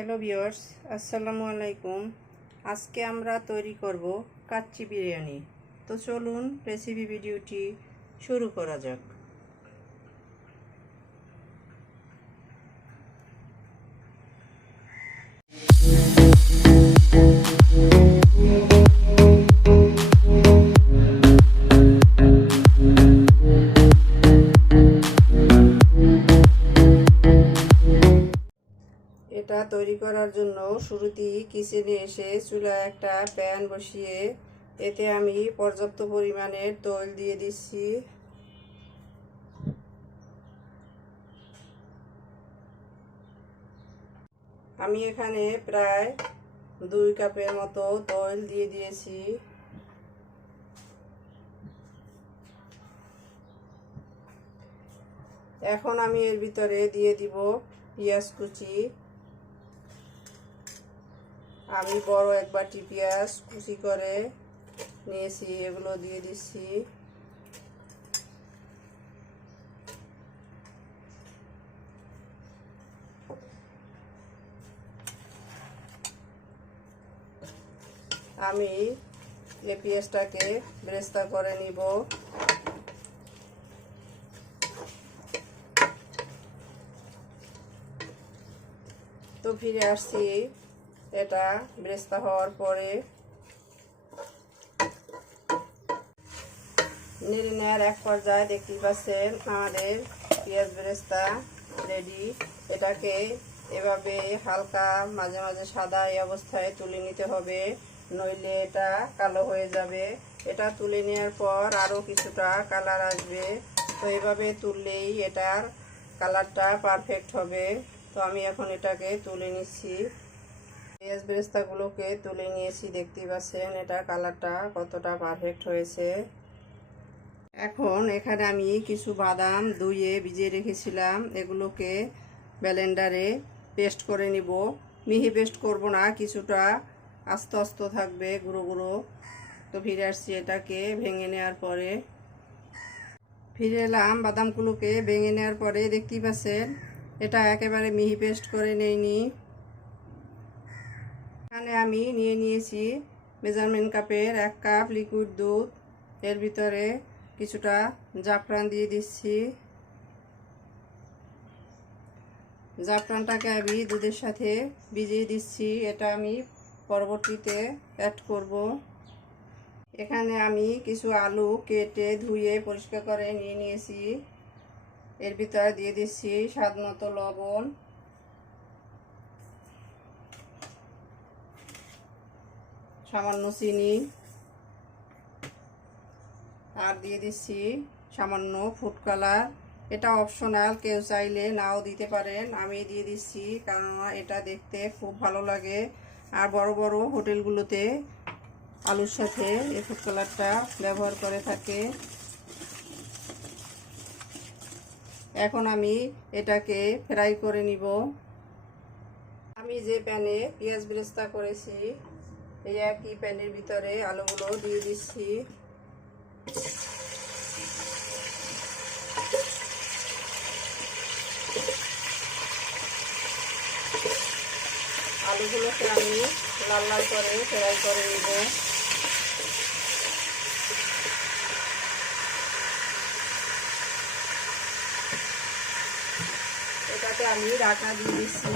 Hello viewers, আসসালামু আলাইকুম। আজকে আমরা তৈরি করব কাচ্চি বিরিয়ানি। তো চলুন রেসিপি ভিডিওটি শুরু করা যাক। এটা তৈরি করার জন্য শুরুতেই কিচেনে এসে চুলায় একটা প্যান বসিয়ে এতে আমি পর্যাপ্ত পরিমাণের তেল দিয়ে দিচ্ছি। আমি এখানে প্রায় 2 কাপের মতো তেল দিয়ে দিয়েছি। এখন আমি এর ভিতরে দিয়ে দিব পেঁয়াজ কুচি। আমি বড় এক বাটি পেঁয়াজ কুচি করে নিয়েছি, এগুলো দিয়ে দিচ্ছি। আমি এই পেঁয়াজটাকে বেরেস্তা করে নিব। তো ফিরে আসছি এটা বেরেস্তা হওয়ার পরে। নেড়ে নেওয়ার এক পর্যায়ে দেখতেই পাচ্ছেন আমাদের পেঁয়াজ বেরেস্তা রেডি। এটাকে এভাবে হালকা মাঝে মাঝে সাদা এই অবস্থায় তুলে নিতে হবে, নইলে এটা কালো হয়ে যাবে। এটা তুলে নেওয়ার পর আরও কিছুটা কালার আসবে। তো এভাবে তুললেই এটার কালারটা পারফেক্ট হবে। তো আমি এখন এটাকে তুলে নিচ্ছি। পেঁয়াজ বেরেস্তাগুলোকে তুলে নিয়েছি, দেখতেই পাচ্ছেন এটা কালারটা কতটা পারফেক্ট হয়েছে। এখন এখানে আমি কিছু বাদাম ধুয়ে ভিজিয়ে রেখেছিলাম, এগুলোকে ব্লেন্ডারে পেস্ট করে নিব। মিহি পেস্ট করব না, কিছুটা আস্তে আস্তে থাকবে, গুঁড়ো গুঁড়ো। তো ফিরে আসছি এটাকে ভেঙে নেওয়ার পরে। ফিরে এলাম বাদামগুলোকে ভেঙে নেওয়ার পরে, দেখতেই পাচ্ছেন এটা একেবারে মিহি পেস্ট করে নেইনি। এখানে আমি নিয়ে নিয়েছি মেজারমেন্ট কাপের 1 কাপ লিকুইড দুধ। এর ভিতরে কিছুটা জাফরান দিয়ে দিচ্ছি। জাফরানটাকে আমি দুধের সাথে ভিজিয়ে দিচ্ছি, এটা আমি পরবর্তীতে অ্যাড করব। এখানে আমি কিছু আলু কেটে ধুয়ে পরিষ্কার করে নিয়ে নিয়েছি। এর ভিতরে দিয়ে দিচ্ছি স্বাদ মতো লবণ, সামান্য চিনি, আর দিয়ে দিচ্ছি সামান্য ফুড কালার। এটা অপশনাল, কেউ চাইলে নাও দিতে পারেন, আমি দিয়ে দিচ্ছি কারণ এটা দেখতে খুব ভালো লাগে। আর বড় বড় হোটেলগুলোতে আলুর সাথে এই ফুড কালারটা ব্যবহার করে থাকে। এখন আমি এটাকে ফ্রাই করে নিব। আমি যে প্যানে পেঁয়াজ বেরেস্তা করেছি এই একই প্যানের ভিতরে আলুগুলো দিয়ে দিচ্ছি। আলুগুলোকে আমি লাল লাল করে ফ্রাই করে নিব। এটাতে আমি ঢাকনা দিয়ে দিচ্ছি,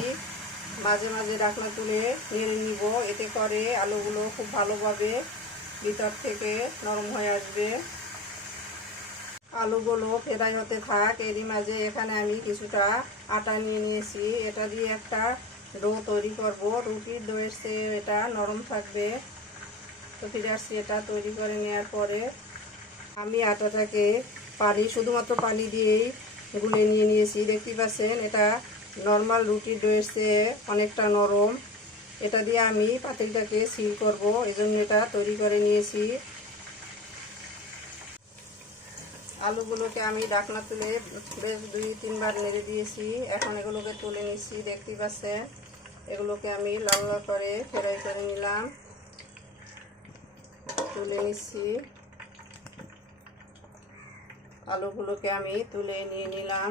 মাঝে মাঝে ঢাকনা তুলে নেড়ে নিব। এতে করে আলুগুলো খুব ভালোভাবে ভিতর থেকে নরম হয়ে আসবে। আলুগুলো ফ্রাই হতে থাক, এরই মাঝে এখানে আমি কিছুটা আটা নিয়ে নিয়েছি। এটা দিয়ে একটা ডো তৈরি করব, রুটির ডোয়ের চেয়ে এটা নরম থাকবে। তো ফিরে আসছি এটা তৈরি করে নেওয়ার পরে। আমি আটাটাকে শুধুমাত্র পানি দিয়েই গুলে নিয়ে নিয়েছি, দেখতে পাচ্ছেন এটা নর্মাল রুটির ডোয়ের চেয়ে অনেকটা নরম। এটা দিয়ে আমি পাতিলটাকে সিল করব, এজন্য এটা তৈরি করে নিয়েছি। আলুগুলোকে আমি ঢাকনা তুলে বেশ 2-3 বার নেড়ে দিয়েছি। এখন এগুলোকে তুলে নিচ্ছি, দেখতে পাচ্ছেন এগুলোকে আমি লাল লাল করে ফ্রাই করে নিলাম, তুলে নিচ্ছি। আলুগুলোকে আমি তুলে নিয়ে নিলাম।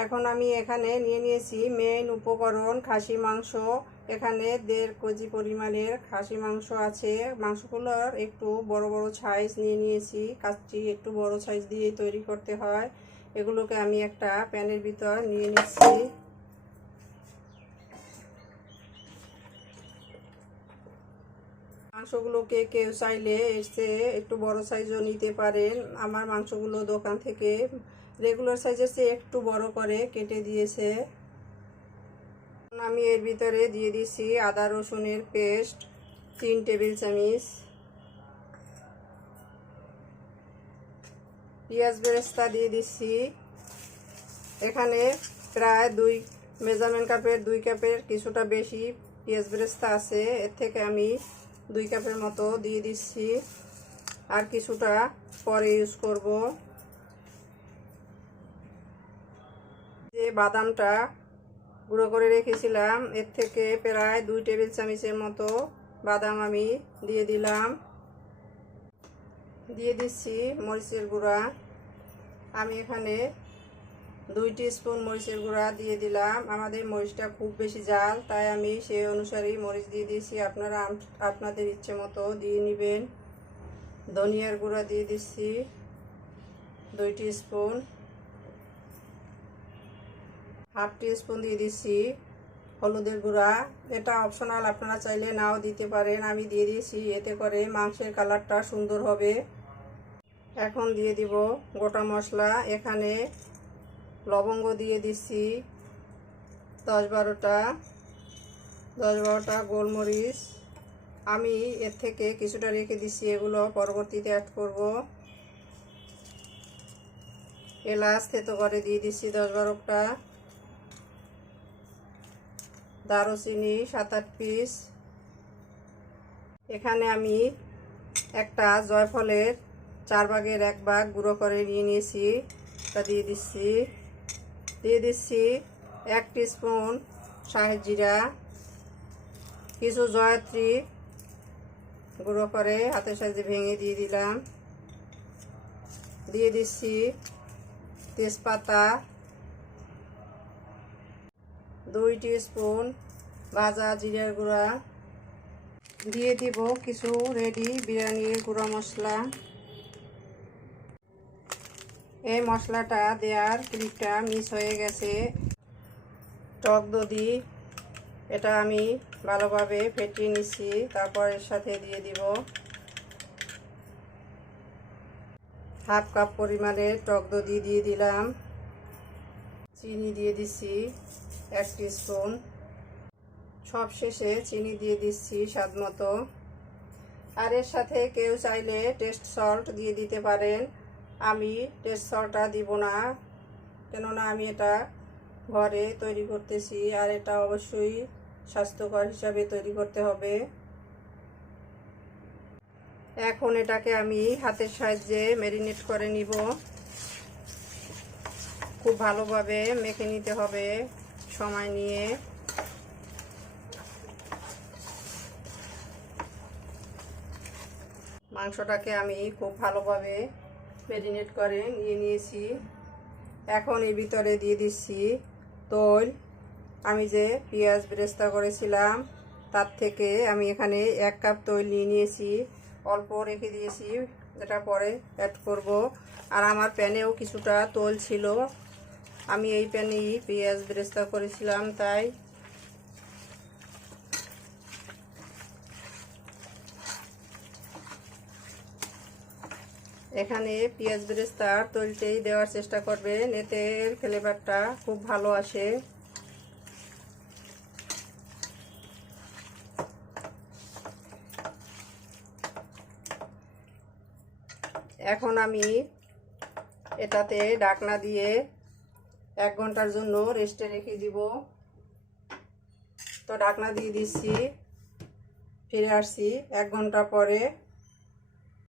এখন আমি এখানে নিয়ে নিয়েছি মেইন উপকরণ খাসি মাংস। এখানে 1.5 কেজি পরিমাণের খাসি মাংস আছে। মাংসগুলোর একটু বড় বড় সাইজ নিয়ে নিয়েছি, কাচ্চি একটু বড় সাইজ দিয়ে তৈরি করতে হয়। এগুলোকে আমি একটা প্যানের ভিতর নিয়ে নিচ্ছি। মাংসগুলোকে কেউ চাইলে এসে একটু বড় সাইজও নিতে পারেন। আমার মাংসগুলো দোকান থেকে রেগুলার সাইজের চেয়ে একটু বড় করে কেটে দিয়েছে। আমি এর ভিতরে দিয়ে দিচ্ছি আদা রসুনের পেস্ট 3 টেবিল চামচ, পেঁয়াজ বেরেস্তা দিয়ে দিচ্ছি। এখানে প্রায় 2 মেজারমেন্ট কাপের 2 কাপের কিছুটা বেশি পেঁয়াজ বেরেস্তা আছে। এর থেকে আমি 2 কাপের মতো দিয়ে দিচ্ছি, আর কিছুটা পরে ইউজ করব। যে বাদামটা গুঁড়ো করে রেখেছিলাম এর থেকে প্রায় 2 টেবিল চামচের মতো বাদাম আমি দিয়ে দিলাম। দিয়ে দিচ্ছি মরিচের গুঁড়া। আমি এখানে 2 টিস্পুন মরিচের গুঁড়া দিয়ে দিলাম। আমাদের মরিচটা খুব বেশি ঝাল, তাই আমি সেই অনুসারেই মরিচ দিয়ে দিয়েছি। আপনারা আপনাদের ইচ্ছে মতো দিয়ে নেবেন। ধনিয়ার গুঁড়া দিয়ে দিচ্ছি 2 টিস্পুন, হাফ টিস্পুন দিয়ে দিচ্ছি হলুদের গুঁড়া। এটা অপশনাল, আপনারা চাইলে নাও দিতে পারেন। আমি দিয়ে দিয়েছি, এতে করে মাংসের কালারটা সুন্দর হবে। এখন দিয়ে দিব গোটা মশলা। এখানে লবঙ্গ দিয়ে দিচ্ছি 10-12টা গোলমরিচ। আমি এর থেকে কিছুটা রেখে দিচ্ছি, এগুলো পরবর্তীতে অ্যাড করব। এলাচ থেতো করে দিয়ে দিচ্ছি 10-12টা, দারুচিনি 7-8 পিস। এখানে আমি একটা জয়ফলের 4 ভাগের 1 ভাগ গুঁড়ো করে নিয়ে নিয়েছি, তা দিয়ে দিচ্ছি। 1 টিস্পুন শাহি জিরা, কিছু জয়ত্রী গুঁড়ো করে হাতের সাহায্যে ভেঙে দিয়ে দিলাম। দিয়ে দিচ্ছি তেজপাতা, 2 টিস্পুন ভাজা জিরার গুঁড়া। দিয়ে দিব কিছু রেডি বিরিয়ানির গুঁড়া মশলা। এই মশলাটা দেওয়ার ক্লিপটা মিস হয়ে গেছে। টক দধি, এটা আমি ভালোভাবে ফেটিয়ে নিচ্ছি। তারপর এর সাথে দিয়ে দিব হাফ কাপ পরিমাণের টক দধি দিয়ে দিলাম। চিনি দিয়ে দিচ্ছি 1 টিস্পুন। সব শেষে চিনি দিয়ে দিচ্ছি স্বাদ মতো। আর এর সাথে কেউ চাইলে টেস্ট সল্ট দিয়ে দিতে পারেন। আমি টেস্ট সল্টটা দিব না, কেননা আমি এটা ঘরে তৈরি করতেছি, আর এটা অবশ্যই স্বাস্থ্যকর হিসাবে তৈরি করতে হবে। এখন এটাকে আমি হাতের সাহায্যে ম্যারিনেট করে নিব। খুব ভালোভাবে মেখে নিতে হবে সময় নিয়ে। মাংসটাকে আমি খুব ভালোভাবে ম্যারিনেট করে নিয়ে নিয়েছি। এখন এর ভিতরে দিয়ে দিচ্ছি তৈল। আমি যে পেঁয়াজ বেরেস্তা করেছিলাম তার থেকে আমি এখানে 1 কাপ তৈল নিয়ে নিয়েছি, অল্প রেখে দিয়েছি, যেটা পরে অ্যাড করব। আর আমার প্যানেও কিছুটা তৈল ছিল, আমি এই প্যানেই পেঁয়াজ বেরেস্তা করেছিলাম, তাই এখানে পেঁয়াজ বেরেস্তার তৈলটাই দেওয়ার চেষ্টা করবেন, এতে ফ্লেভারটা খুব ভালো আসে। এখন আমি এটাতে ঢাকনা দিয়ে 1 ঘন্টার জন্য রেস্টে রেখে দিব। তো ঢাকনা দিয়ে দিচ্ছি, ফিরে আসছি 1 ঘন্টা পরে।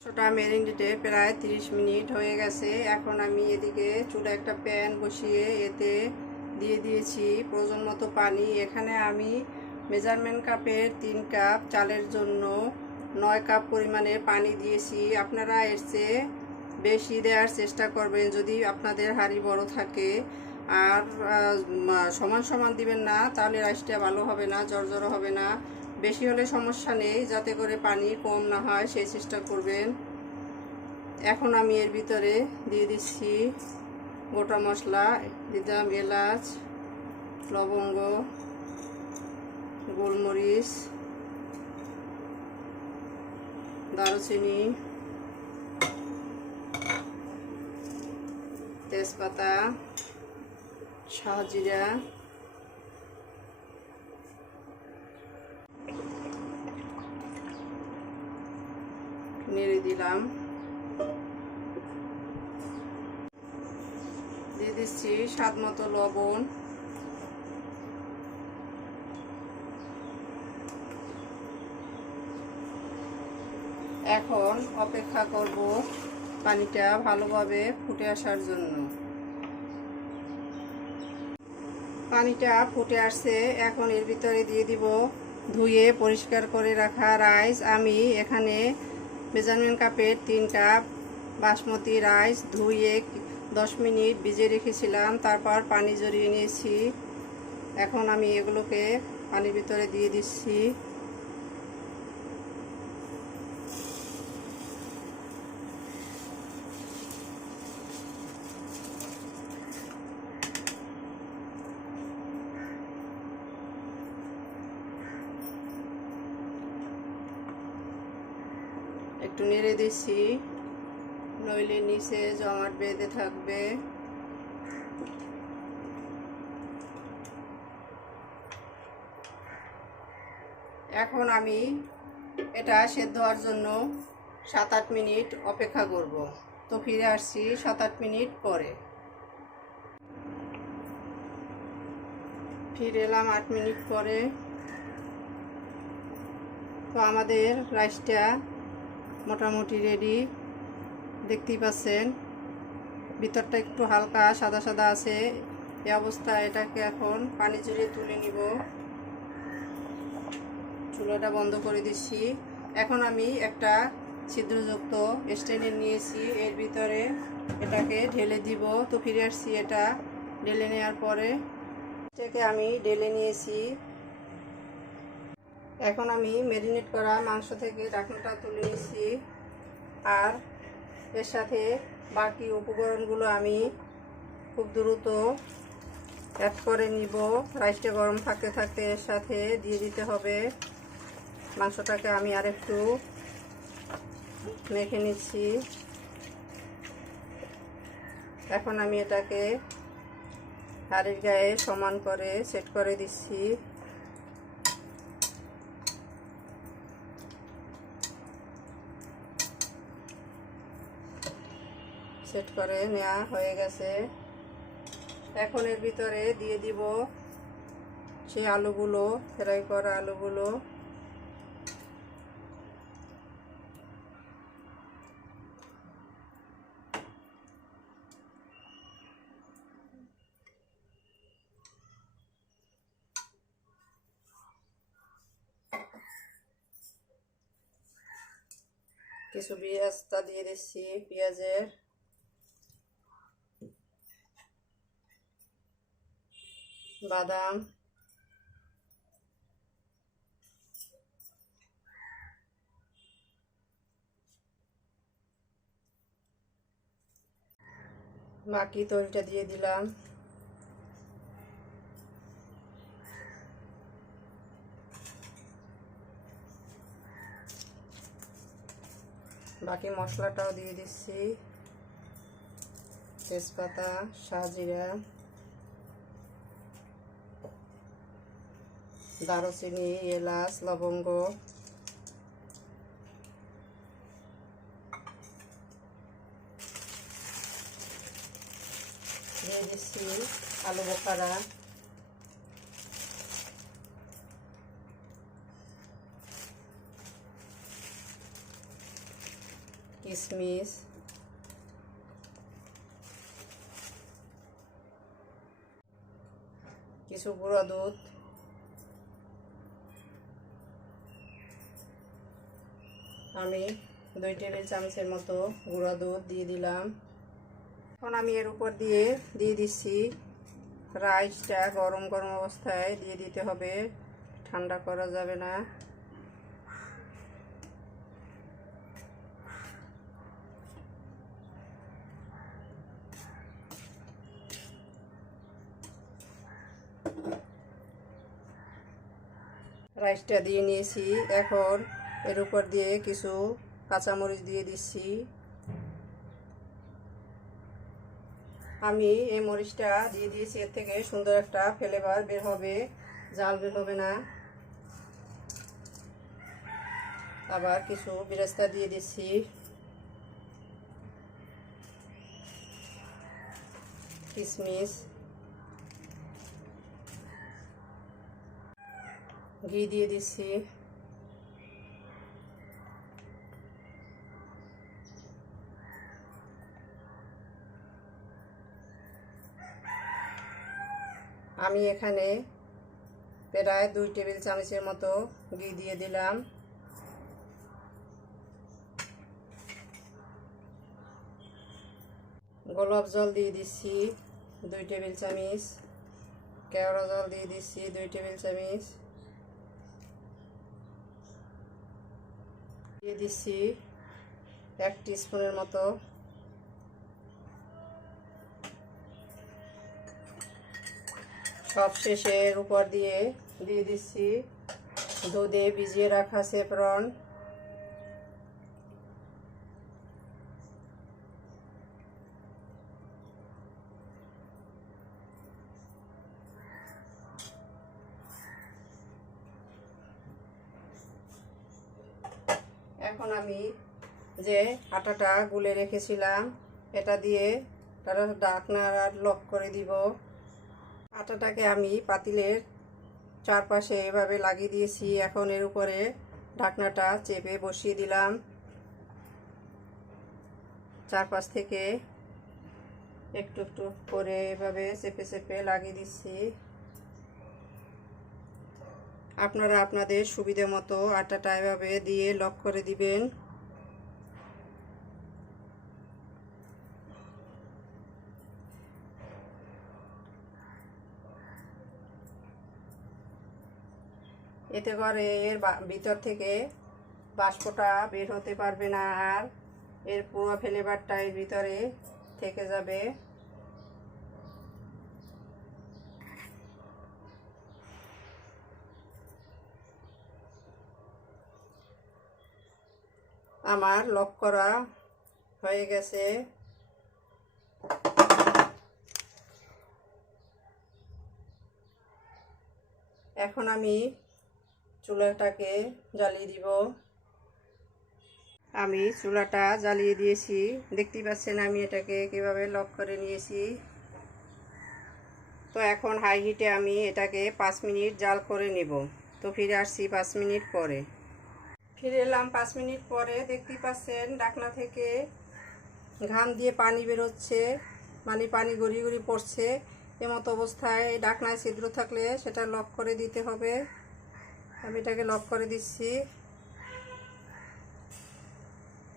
মাংসটা ম্যারিনেটে প্রায় 30 মিনিট হয়ে গেছে। এখন আমি এদিকে চুলায় একটা প্যান বসিয়ে এতে দিয়ে দিয়েছি প্রয়োজন মতো পানি। এখানে আমি মেজারমেন্ট কাপের 3 কাপ চালের জন্য 9 কাপ পরিমাণে পানি দিয়েছি। আপনারা এর চেয়ে বেশি দেওয়ার চেষ্টা করবেন যদি আপনাদের হাঁড়ি বড় থাকে। আর সমান সমান দিবেন না, তাহলে রাইসটা ভালো হবে না, জর্জর হবে না। বেশি হলে সমস্যা নেই, যাতে করে পানি কম না হয় সেই চেষ্টা করবেন। এখন আমি এর ভিতরে দিয়ে দিচ্ছি গোটা মশলা, দিলাম এলাচ, লবঙ্গ, গোলমরিচ, দারুচিনি, তেজপাতা, শাহজিরা, নেড়ে দিলাম। দিয়ে দিচ্ছি স্বাদ মতো লবণ। এখন অপেক্ষা করব পানিটা ভালোভাবে ফুটে আসার জন্য। পানিটা ফুটে আসছে, এখন এর ভিতরে দিয়ে দিব ধুয়ে পরিষ্কার করে রাখা রাইস। আমি এখানে মেজারমেন্ট কাপের 3 কাপ বাসমতি রাইস ধুয়ে 10 মিনিট ভিজিয়ে রেখেছিলাম, তারপর পানি ঝরিয়ে নিয়েছি। এখন আমি এগুলোকে পানির ভিতরে দিয়ে দিচ্ছি। একটু নেড়ে দিচ্ছি, নইলে নিচে জমাট বেঁধে থাকবে। এখন আমি এটা সেদ্ধ হওয়ার জন্য 7-8 মিনিট অপেক্ষা করব। তো ফিরে আসছি 7-8 মিনিট পরে। ফিরে এলাম 8 মিনিট পরে। তো আমাদের রাইসটা মোটামুটি রেডি, দেখতেই পাচ্ছেন। ভিতরটা একটু হালকা সাদা সাদা আছে। এই অবস্থায় এটাকে এখন পানি ঝরিয়ে তুলে নিব। চুলাটা বন্ধ করে দিচ্ছি। এখন আমি একটা ছিদ্রযুক্ত স্টেনার নিয়েছি, এর ভিতরে এটাকে ঢেলে দিব। তো ফিরে আসছি এটা ঢেলে নেওয়ার পরে। এটাকে আমি ঢেলে নিয়েছি। এখন আমি ম্যারিনেট করা মাংস থেকে ঢাকনাটা তুলে নিয়েছি, আর এর সাথে বাকি উপকরণগুলো আমি খুব দ্রুত অ্যাড করে নিব। রাইসটা গরম থাকতে থাকতে এর সাথে দিয়ে দিতে হবে। মাংসটাকে আমি আর একটু মেখে নিচ্ছি। এখন আমি এটাকে হাঁড়ির গায়ে সমান করে সেট করে দিচ্ছি। সেট করে নেওয়া হয়ে গেছে। এখন এর ভিতরে দিয়ে দিব সেই আলুগুলো, ফ্রাই করা আলুগুলো। কিছু পেঁয়াজটা দিয়ে দিচ্ছি, পেঁয়াজের বাদাম, বাকি তরিটা দিয়ে দিলাম। বাকি মশলাটাও দিয়ে দিচ্ছি, তেজপাতা, শাহজিরা, দারুচিনি, এলাচ, লবঙ্গ, দিয়ে দিচ্ছি আলু বোখারা, কিশমিশ, কিছু গুঁড়া দুধ, আমি 2 টেবিল চামচের মতো গুঁড়া দুধ দিয়ে দিলাম। এখন আমি এর উপর দিয়ে দিচ্ছি রাইসটা গরম গরম অবস্থায় দিয়ে দিতে হবে, ঠান্ডা করা যাবে না। রাইসটা দিয়ে নিয়েছি, এখন এর উপর দিয়ে কিছু কাঁচামরিচ দিয়ে দিচ্ছি। আমি এই মরিচটা দিয়ে দিয়েছি, এর থেকে সুন্দর একটা ফ্লেভার বের হবে, জাল বের হবে না। আবার কিছু বেরেস্তা দিয়ে দিচ্ছি, কিশমিশ, ঘি দিয়ে দিচ্ছি। আমি এখানে প্রায় 2 টেবিল চামচের মতো ঘি দিয়ে দিলাম। গোলাপ জল দিয়ে দিচ্ছি 2 টেবিল চামচ, কেওড়া জল দিয়ে দিচ্ছি 2 টেবিল চামচ, দিয়ে দিচ্ছি 1 টিস্পুনের মতো। সব শেষের উপর দিয়ে দিচ্ছি দুধে ভিজিয়ে রাখা সেফরন। এখন আমি যে আটাটা গুলে রেখেছিলাম এটা দিয়ে তারা ঢাকনা লক করে দিব। আটাটাকে আমি পাতিলের চারপাশে এভাবে লাগিয়ে দিয়েছি, এখন এর উপরে ঢাকনাটা চেপে বসিয়ে দিলাম। চারপাশ থেকে একটু একটু করে এভাবে চেপে চেপে লাগিয়ে দিচ্ছি। আপনারা আপনাদের সুবিধা মতো আটাটা এভাবে দিয়ে লক করে দিবেন। এতে করে এর ভিতর থেকে বাষ্পটা বের হতে পারবে না, আর এর পুরো ফ্লেভারটা এর ভিতরে থেকে যাবে। আমার লক করা হয়ে গেছে। এখন আমি চুলাটাকে জ্বালিয়ে দিব। আমি চুলাটা জ্বালিয়ে দিয়েছি, দেখতেই পাচ্ছেন আমি এটাকে কিভাবে লক করে নিয়েছি। তো এখন হাই হিটে আমি এটাকে 5 মিনিট জাল করে নেব। তো ফিরে আসছি 5 মিনিট পরে। ফিরে এলাম 5 মিনিট পরে, দেখতেই পাচ্ছেন ঢাকনা থেকে ঘাম দিয়ে পানি বেরোচ্ছে, মানে পানি গড়িয়ে গড়িয়ে পড়ছে। এমতো অবস্থায় ঢাকনায় ছিদ্র থাকলে সেটা লক করে দিতে হবে। আমি এটাকে লক করে দিচ্ছি।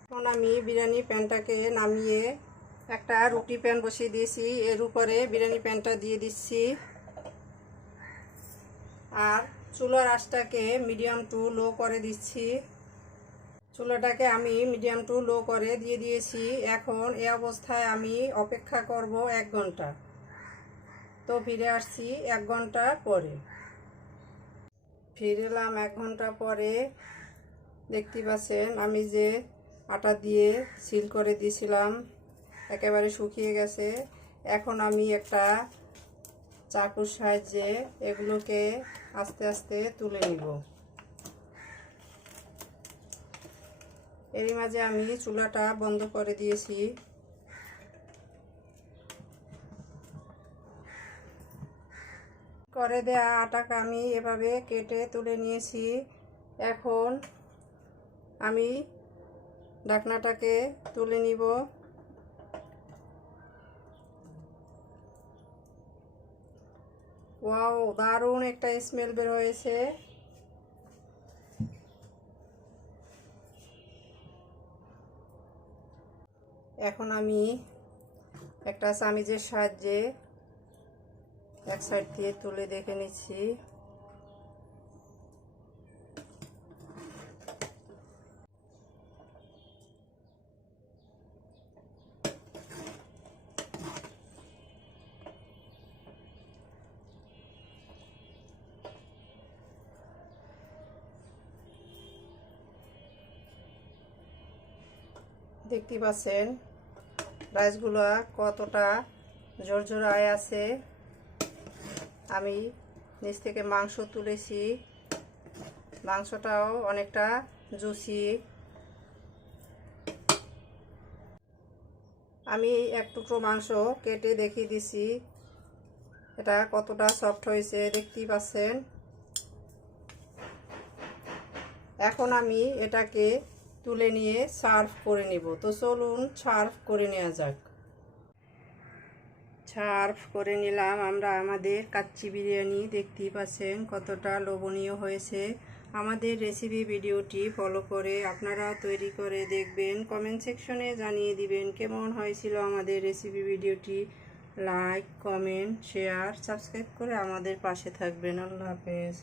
এখন আমি বিরিয়ানি প্যানটাকে নামিয়ে একটা রুটি প্যান বসিয়ে দিয়েছি, এর উপরে বিরিয়ানি প্যানটা দিয়ে দিচ্ছি। আর চুলার আঁচটাকে মিডিয়াম টু লো করে দিচ্ছি। চুলাটাকে আমি মিডিয়াম টু লো করে দিয়ে দিয়েছি। এখন এই অবস্থায় আমি অপেক্ষা করব 1 ঘন্টা। তো ফিরে আসছি 1 ঘন্টা পরে। ফিরে এলাম 1 ঘন্টা পরে। দেখতে পাচ্ছেন আমি যে আটা দিয়ে সিল করে দিয়েছিলাম একেবারে শুকিয়ে গেছে। এখন আমি একটা চাকুর সাহায্যে এগুলোকে আস্তে আস্তে তুলে নিব। এরই মাঝে আমি চুলাটা বন্ধ করে দিয়েছি। করে দেয়া আটাকে আমি এভাবে কেটে তুলে নিয়েছি। এখন আমি ঢাকনাটাকে তুলে নিব। ওয়াও, দারুণ একটা স্মেল বের হয়েছে। এখন আমি একটা চামিচের সাহায্যে এক সাইড দিয়ে তুলে দেখে নিচ্ছি। দেখতে পাচ্ছেন রাইসগুলো কতটা ঝরঝরায় আছে। আমি নিচ থেকে মাংস তুলেছি, মাংসটাও অনেকটা জুসি। আমি এক টুকরো মাংস কেটে দেখিয়ে দিছি এটা কতটা সফট হয়েছে, দেখতেই পাচ্ছেন। এখন আমি এটাকে তুলে নিয়ে সার্ভ করে নেব। তো চলুন সার্ভ করে নেওয়া যাক। সার্ভ করে নিলাম আমরা আমাদের কাচ্চি বিরিয়ানি। দেখতেই পাচ্ছেন কতটা লোভনীয় হয়েছে। আমাদের রেসিপি ভিডিওটি ফলো করে আপনারা তৈরি করে দেখবেন, কমেন্ট সেকশনে জানিয়ে দিবেন কেমন হয়েছিল আমাদের রেসিপি ভিডিওটি। লাইক, কমেন্ট, শেয়ার, সাবস্ক্রাইব করে আমাদের পাশে থাকবেন। আল্লাহ হাফেজ।